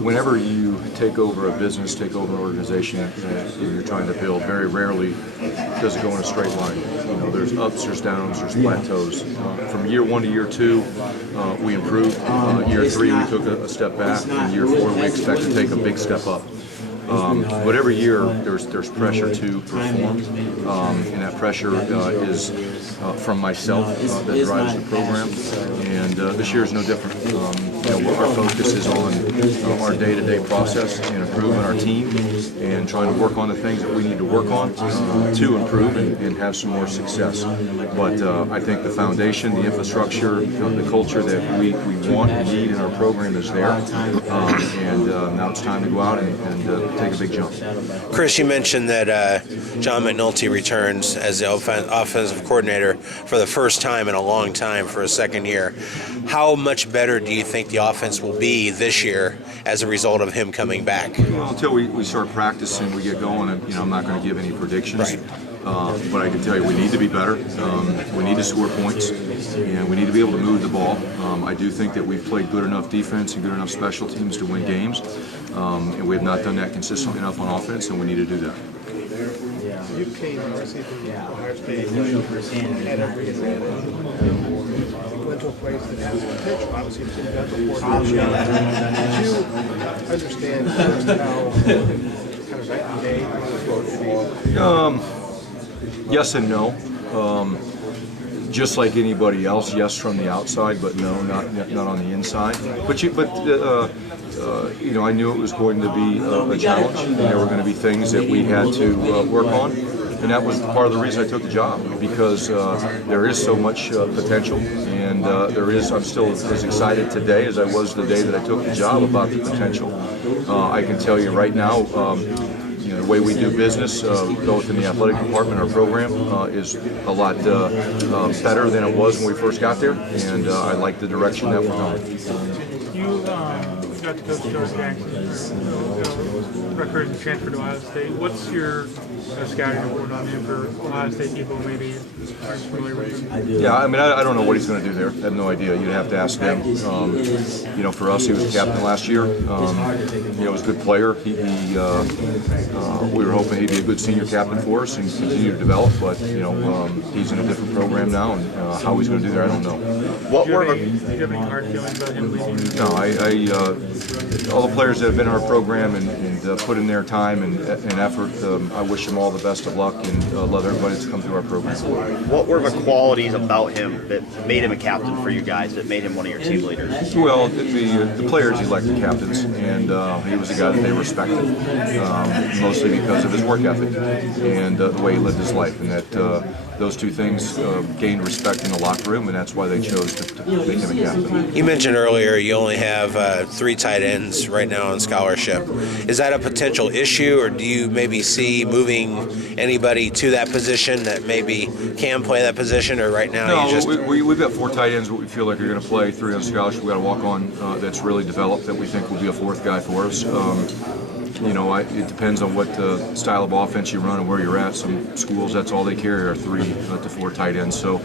whenever you take over a business, take over an organization you're trying to build, very rarely does it go in a straight line. You know, there's ups, there's downs, there's plateaus. From year 1 to year 2, we improved. Year 3, we took a step back. In year 4, we expect to take a big step up. But every year there's pressure to perform, and that pressure is from myself that drives the program. And this year is no different. You know, our focus is on our day-to-day process and improving our team and trying to work on the things that we need to work on to improve and have some more success. But I think the foundation, the infrastructure, the culture that we want and need in our program is there. And now it's time to go out and take a big jump. Chris, you mentioned that John McNulty returns as the offensive coordinator for the first time in a long time for a second year. How much better do you think the offense will be this year as a result of him coming back? Well, until we start practicing, we get going, and I'm not going to give any predictions. Right. But I can tell you we need to be better. We need to score points, and we need to be able to move the ball. I do think that we've played good enough defense and good enough special teams to win games, and we have not done that consistently enough on offense, and we need to do that. You came obviously from Ohio State, had every advantage. You went to a place that has potential. Obviously, you've seen that before. Did you understand first how kind of night and day it was? Yes and no. Just like anybody else, yes from the outside, but no, not on the inside. But you know, I knew it was going to be a challenge, and there were going to be things that we had to work on, and that was part of the reason I took the job, because there is so much potential, and I'm still as excited today as I was the day that I took the job about the potential. I can tell you right now, you know, the way we do business, both in the athletic department, our program is a lot better than it was when we first got there, and I like the direction that we're going. You got to coach George Jackson, Rutgers, and transferred to Ohio State. What's your scouting report on him for Ohio State people maybe aren't familiar with him? Yeah, I mean, I don't know what he's going to do there. I have no idea. You'd have to ask them. You know, for us, he was the captain last year. You know, he was a good player. We were hoping he'd be a good senior captain for us and continue to develop, but, you know, he's in a different program now, and how he's going to do there, I don't know. Do you have any hard feelings about him leaving? No, all the players that have been in our program and put in their time and effort, I wish them all the best of luck, and love everybody that's come through our program. What were the qualities about him that made him a captain for you guys, that made him one of your team leaders? Well, the players elected captains, and he was a guy that they respected, mostly because of his work ethic and the way he lived his life, and that those two things gained respect in the locker room, and that's why they chose to make him a captain. You mentioned earlier you only have 3 tight ends right now on scholarship. Is that a potential issue, or do you maybe see moving anybody to that position that maybe can play that position, or right now No, you just... we've got 4 tight ends that we feel like are going to play, 3 on scholarship. We've got to walk on that's really developed that we think will be a 4th guy for us. You know, it depends on what style of offense you run and where you're at. Some schools, that's all they carry are 3 to 4 tight ends. So,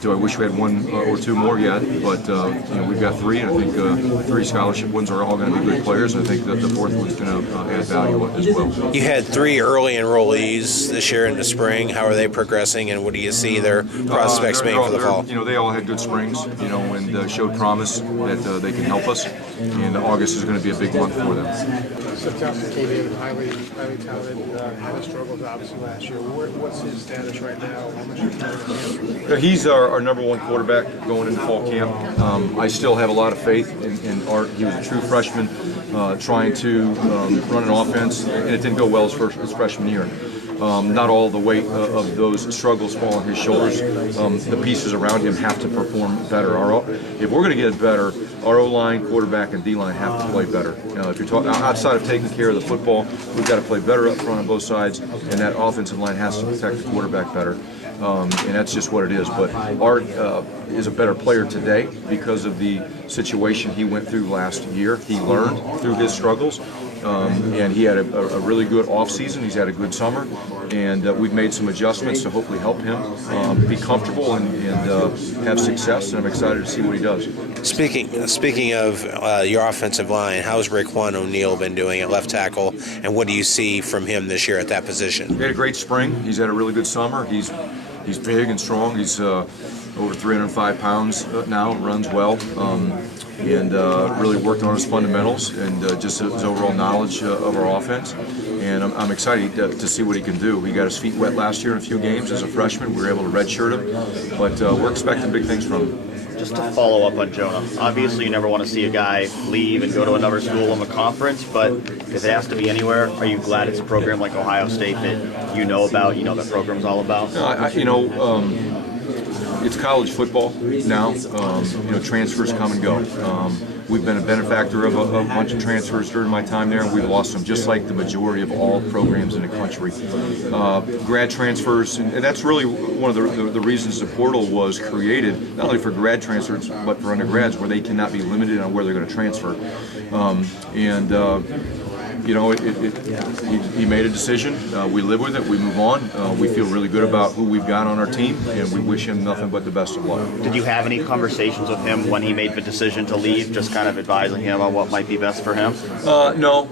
do I wish we had 1 or 2 more yet? But you know, we've got 3, and I think 3 scholarship ones are all going to be good players. And I think that the 4th one's going to add value as well. You had 3 early enrollees this year in the spring. How are they progressing, and what do you see their prospects being for the fall? You know, they all had good springs, you know, and showed promise that they can help us. And August is going to be a big month for them. Sutton came in highly talented, had struggles obviously last year. What's his status right now? How much are you He's our number 1 quarterback going into fall camp. I still have a lot of faith in Art. He was a true freshman trying to run an offense, and it didn't go well his freshman year. Not all the weight of those struggles fall on his shoulders. The pieces around him have to perform better. If we're going to get better, our O-line, quarterback, and D-line have to play better. If you're talking outside of taking care of the football, we've got to play better up front on both sides, and that offensive line has to protect the quarterback better. And that's just what it is. But Art is a better player today because of the situation he went through last year. He learned through his struggles. and he had a really good off season. He's had a good summer, and we've made some adjustments to hopefully help him be comfortable and have success. And I'm excited to see what he does. Speaking of your offensive line, how's Raekwon O'Neal been doing at left tackle, and what do you see from him this year at that position? He had a great spring. He's had a really good summer. He's big and strong. He's over 305 pounds now, runs well, and really worked on his fundamentals and just his overall knowledge of our offense. And I'm excited to see what he can do. He got his feet wet last year in a few games as a freshman. We were able to redshirt him, but we're expecting big things from him. Just to follow up on Jonah, obviously you never want to see a guy leave and go to another school in the conference, but if it has to be anywhere, are you glad it's a program like Ohio State that you know about, you know the program's all about? It's college football now. Transfers come and go. We've been a benefactor of a bunch of transfers during my time there, and we've lost them, just like the majority of all programs in the country. Grad transfers, and that's really one of the reasons the portal was created, not only for grad transfers, but for undergrads, where they cannot be limited on where they're going to transfer. He made a decision. We live with it. We move on. We feel really good about who we've got on our team, and we wish him nothing but the best of luck. Did you have any conversations with him when he made the decision to leave, just kind of advising him on what might be best for him? No.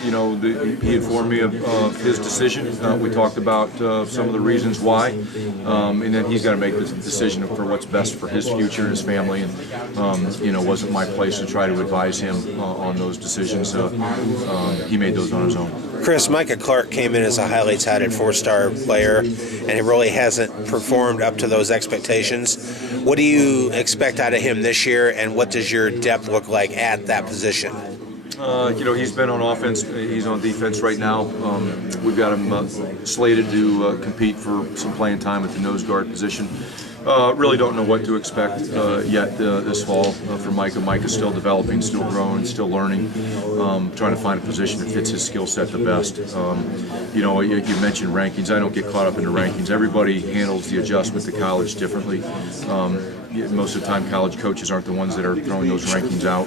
He informed me of his decision. We talked about some of the reasons why, and then he's got to make the decision for what's best for his future and his family. And wasn't my place to try to advise him on those decisions. He made those on his own. Chris, Micah Clark came in as a highly touted four-star player, and he really hasn't performed up to those expectations. What do you expect out of him this year, and what does your depth look like at that position? He's been on offense. He's on defense right now. We've got him slated to compete for some playing time at the nose guard position. Really don't know what to expect yet this fall for Micah. Micah's still developing, still growing, still learning, trying to find a position that fits his skill set the best. You mentioned rankings. I don't get caught up in the rankings. Everybody handles the adjustment to college differently. Most of the time, college coaches aren't the ones that are throwing those rankings out.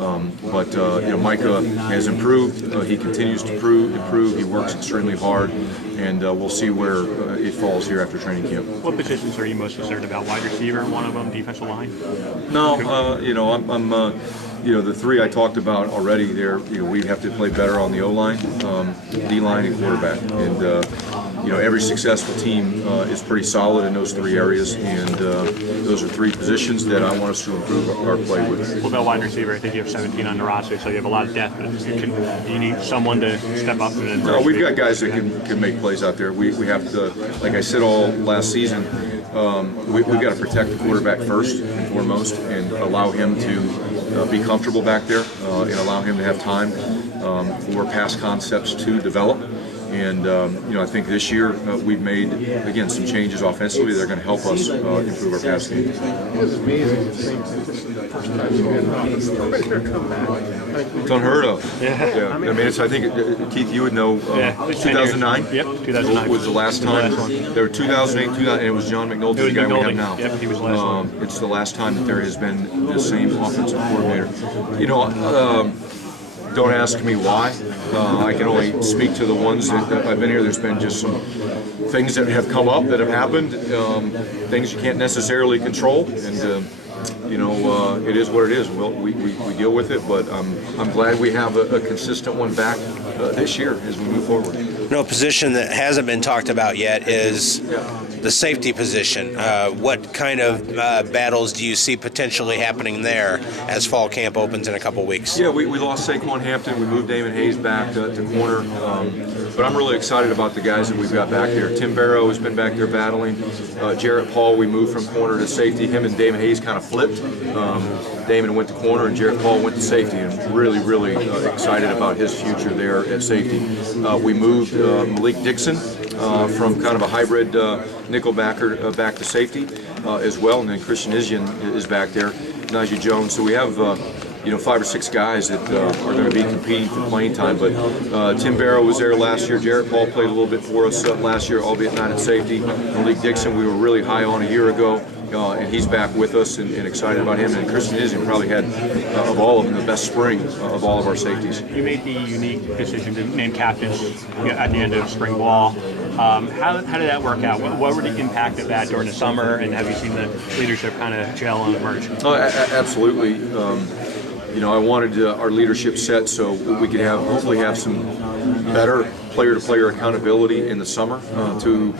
Micah has improved. He continues to improve. He works extremely hard, and we'll see where it falls here after training camp. What positions are you most concerned about? Wide receiver, one of them, defensive line? No, I'm the three I talked about already. There, we have to play better on the O-line, D-line, and quarterback. And every successful team is pretty solid in those three areas, and those are three positions that I want us to improve our play with. What about wide receiver? I think you have 17 on the roster, so you have a lot of depth. Do you need someone to step up? No, we've got guys that can make plays out there. We have to, like I said all last season, we've got to protect the quarterback first and foremost, and allow him to be comfortable back there, and allow him to have time for pass concepts to develop. And I think this year we've made, again, some changes offensively that are going to help us improve our pass game. It was amazing to think that this is the first time you had an offensive come back. It's unheard of. Yeah. I mean, I think Keith, you would know. 2009. Yep, 2009 was the last time. There were 2008, 2000, and it was John McNulty, the guy we have now. Yep, he was the last one. It's the last time that there has been the same offensive coordinator. Don't ask me why. I can only speak to the ones that I've been here. There's been just some things that have come up that have happened, things you can't necessarily control, and it is what it is. We deal with it, but I'm glad we have a consistent one back this year as we move forward. No position that hasn't been talked about yet is the safety position. What kind of battles do you see potentially happening there as fall camp opens in a couple weeks? Yeah, we lost Saquon Hampton. We moved Damon Hayes back to corner. But I'm really excited about the guys that we've got back there. Tim Barrow has been back there battling. Jarrett Paul, we moved from corner to safety. Him and Damon Hayes kind of flipped. Damon went to corner and Jarrett Paul went to safety. And really excited about his future there at safety. We moved Malik Dixon from kind of a hybrid nickel backer back to safety as well. And then Christian Isian is back there. Najee Jones. So we have 5 or 6 guys that are going to be competing for playing time. But Tim Barrow was there last year. Jarrett Paul played a little bit for us last year, albeit not at safety. Malik Dixon, we were really high on a year ago. and he's back with us and excited about him. And Christian Izzy probably had, of all of them, the best spring of all of our safeties. You made the unique decision to name captains at the end of spring ball. How did that work out? What were the impact of that during the summer, and have you seen the leadership kind of gel and emerge? Oh, absolutely. I wanted our leadership set so we could hopefully have some better player-to-player accountability in the summer to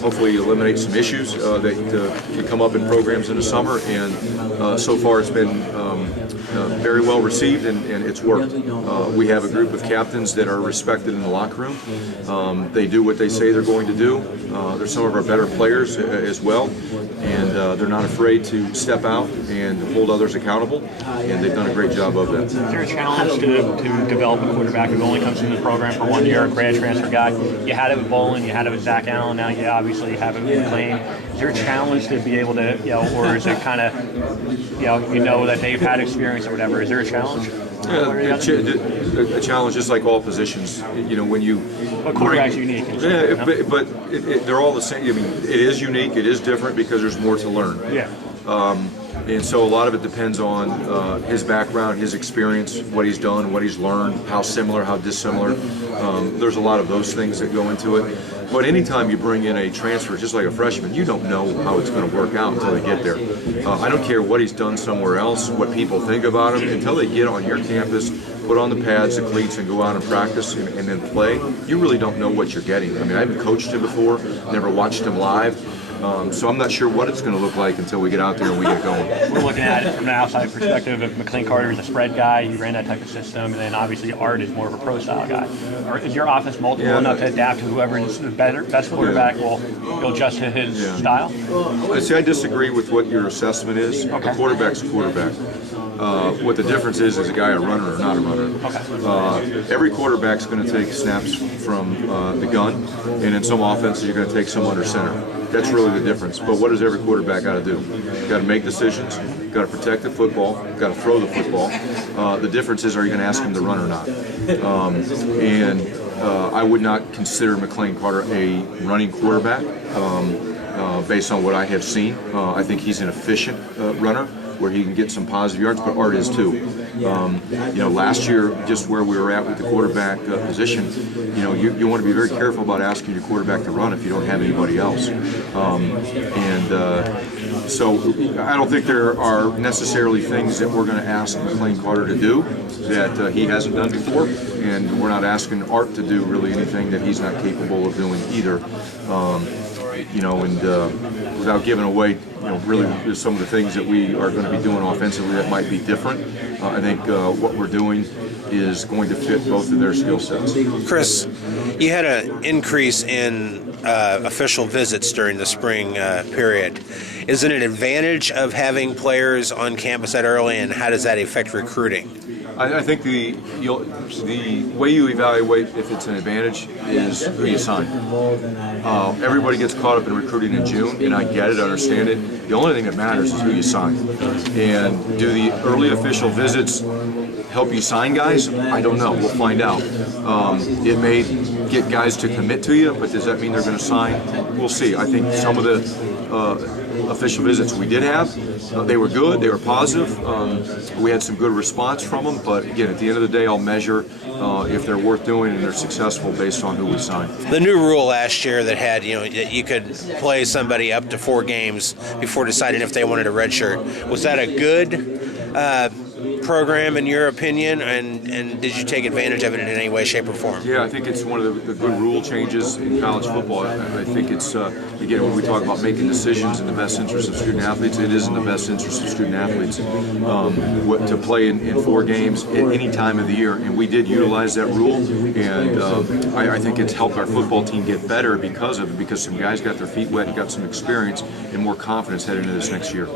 hopefully eliminate some issues that can come up in programs in the summer. And so far it's been very well received, and it's worked. We have a group of captains that are respected in the locker room. They do what they say they're going to do. They're some of our better players as well, and they're not afraid to step out and hold others accountable, and they've done a great job of that. Is there a challenge to develop a quarterback who only comes into the program for 1 year, a grad transfer guy? You had it with Bolin, you had it with Zach Allen, now you obviously have it with McLean. Is there a challenge to be able to, or is it kind of, that they've had experience or whatever? Is there a challenge? Yeah, a challenge just like all positions. When you. But quarterback's unique. But they're all the same. I mean, it is unique. It is different because there's more to learn. Yeah. And so a lot of it depends on his background, his experience, what he's done, what he's learned, how similar, how dissimilar. There's a lot of those things that go into it. But anytime you bring in a transfer, just like a freshman, you don't know how it's going to work out until they get there. I don't care what he's done somewhere else, what people think about him, until they get on your campus, put on the pads, the cleats, and go out and practice and then play. You really don't know what you're getting. I mean, I haven't coached him before, never watched him live. So I'm not sure what it's going to look like until we get out there and we get going. We're looking at it from an outside perspective. If McLean Carter is a spread guy, he ran that type of system, and then obviously Art is more of a pro-style guy. Or is your offense multiple enough to adapt to whoever is the best quarterback will adjust to his style? See, I disagree with what your assessment is. Okay. A quarterback's a quarterback. What the difference is a guy a runner or not a runner. Okay. Every quarterback's going to take snaps from the gun, and in some offenses you're going to take some under center. That's really the difference. But what does every quarterback got to do? Got to make decisions, got to protect the football, got to throw the football. The difference is, are you going to ask him to run or not? I would not consider McLean Carter a running quarterback based on what I have seen. I think he's an efficient runner where he can get some positive yards, but Art is too. Last year, just where we were at with the quarterback position, you want to be very careful about asking your quarterback to run if you don't have anybody else. So I don't think there are necessarily things that we're going to ask McLean Carter to do that he hasn't done before, and we're not asking Art to do really anything that he's not capable of doing either. Without giving away, really some of the things that we are going to be doing offensively that might be different. I think what we're doing is going to fit both of their skill sets. Chris, you had an increase in official visits during the spring period. Is it an advantage of having players on campus that early, and how does that affect recruiting? I think the way you evaluate if it's an advantage is who you sign. Everybody gets caught up in recruiting in June, and I get it, I understand it. The only thing that matters is who you sign. And do the early official visits help you sign guys? I don't know. We'll find out. It may get guys to commit to you, but does that mean they're going to sign? We'll see. I think some of the official visits we did have, they were good, they were positive. We had some good response from them, but again, at the end of the day, I'll measure if they're worth doing and they're successful based on who we sign. The new rule last year that had, you could play somebody up to 4 games before deciding if they wanted a redshirt. Was that a good program in your opinion, and did you take advantage of it in any way, shape, or form? Yeah, I think it's one of the good rule changes in college football. I think it's, again, when we talk about making decisions in the best interest of student athletes, it is in the best interest of student athletes to play in 4 games at any time of the year, and we did utilize that rule, and I think it's helped our football team get better because of it, because some guys got their feet wet and got some experience and more confidence heading into this next year.